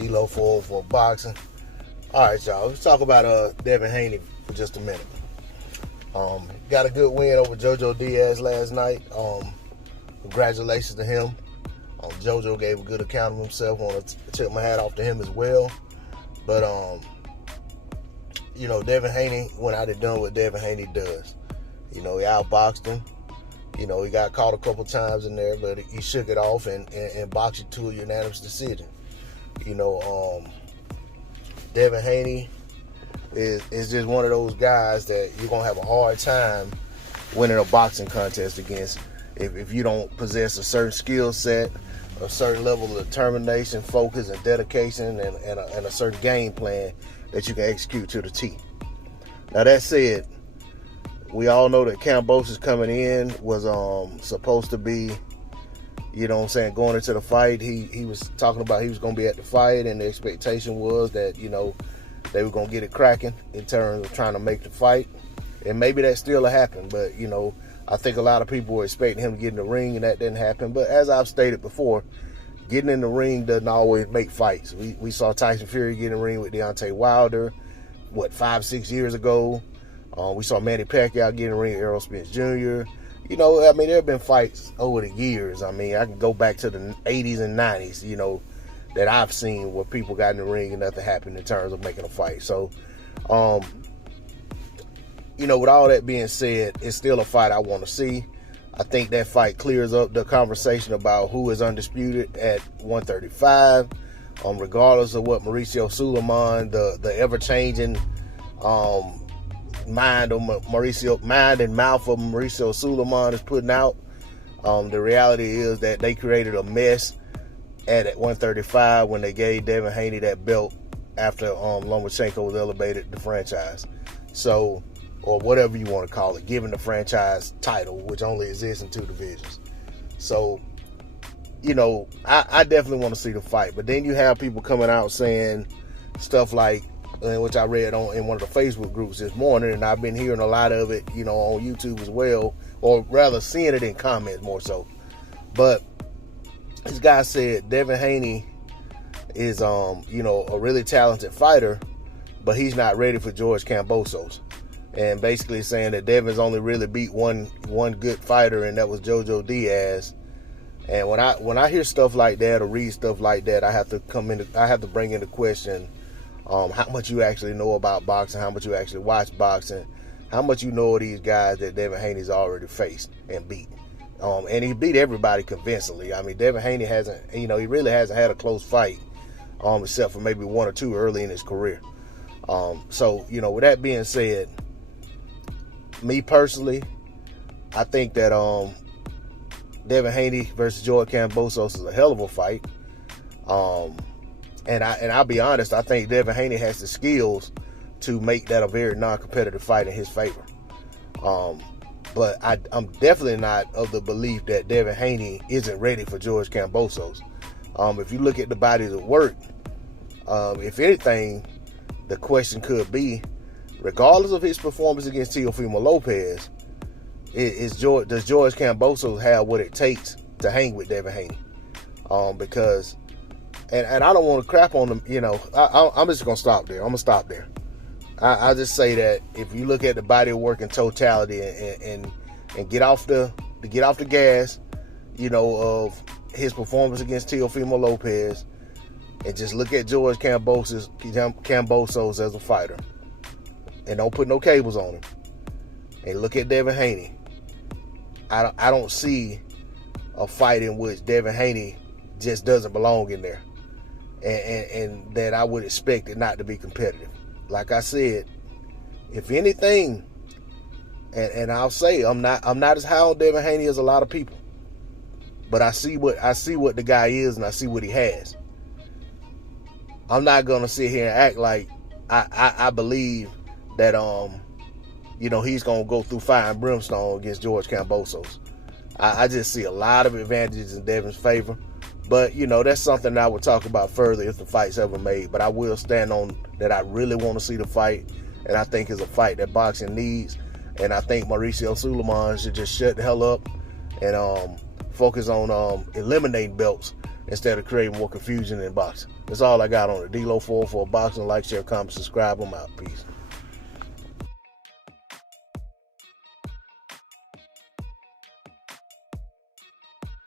Elo for boxing. All right, y'all. Let's talk about Devin Haney for just a minute. Got a good win over JoJo Diaz last night. Congratulations to him. JoJo gave a good account of himself. I want to tip my hat off to him as well. But Devin Haney went out and done what Devin Haney does. He outboxed him. He got caught a couple times in there, but he shook it off and boxed it to a unanimous decision. Devin Haney is just one of those guys that you're going to have a hard time winning a boxing contest against if you don't possess a certain skill set, a certain level of determination, focus, and dedication, and a certain game plan that you can execute to the T. Now, that said, we all know that Kambosos coming in was supposed to be, going into the fight. He was talking about he was going to be at the fight, and the expectation was that, they were going to get it cracking in terms of trying to make the fight. And maybe that still will happen, but, I think a lot of people were expecting him to get in the ring, and that didn't happen. But as I've stated before, getting in the ring doesn't always make fights. We saw Tyson Fury get in the ring with Deontay Wilder, 5-6 years ago. We saw Manny Pacquiao get in the ring with Errol Spence Jr. There have been fights over the years. I can go back to the 80s and 90s, that I've seen where people got in the ring and nothing happened in terms of making a fight. So, with all that being said, it's still a fight I want to see. I think that fight clears up the conversation about who is undisputed at 135. Regardless of what Mauricio Suleiman, the ever-changing mind and mouth of Mauricio Suleiman is putting out, the reality is that they created a mess at 135 when they gave Devin Haney that belt after Lomachenko was elevated to franchise. So, or whatever you want to call it, given the franchise title, which only exists in 2 divisions. So, I definitely want to see the fight. But then you have people coming out saying stuff like, which I read in one of the Facebook groups this morning, and I've been hearing a lot of it, on YouTube as well, or rather seeing it in comments more so. But this guy said Devin Haney is, a really talented fighter, but he's not ready for George Kambosos. And basically saying that Devin's only really beat one good fighter, and that was JoJo Diaz. And when I hear stuff like that or read stuff like that, I have to bring into question how much you actually know about boxing, how much you actually watch boxing, how much you know of these guys that Devin Haney's already faced and beat. And he beat everybody convincingly. Devin Haney hasn't, he really hasn't had a close fight, except for maybe 1 or 2 early in his career. So, with that being said, me personally, I think that Devin Haney versus George Kambosos is a hell of a fight. And I'll be honest, I think Devin Haney has the skills to make that a very non-competitive fight in his favor. But I'm definitely not of the belief that Devin Haney isn't ready for George Kambosos. If you look at the bodies of work, if anything, the question could be, regardless of his performance against Teofimo Lopez, does George Kambosos have what it takes to hang with Devin Haney? Because, and I don't want to crap on him, I'm just going to stop there. I'm going to stop there. I just say that if you look at the body of work in totality and get off the gas, of his performance against Teofimo Lopez, and just look at George Kambosos as a fighter, and don't put no cables on him, and look at Devin Haney, I don't see a fight in which Devin Haney just doesn't belong in there, and that I would expect it not to be competitive. Like I said, if anything, and I'll say I'm not as high on Devin Haney as a lot of people, but I see what the guy is, and I see what he has. I'm not gonna sit here and act like I believe that he's gonna go through fire and brimstone against George Kambosos. I just see a lot of advantages in Devin's favor. But, that's something I would talk about further if the fight's ever made. But I will stand on that I really want to see the fight. And I think it's a fight that boxing needs. And I think Mauricio Suleiman should just shut the hell up and focus on eliminating belts instead of creating more confusion in boxing. That's all I got on it. D-Lo 4 for boxing. Like, share, comment, subscribe. I'm out. Peace.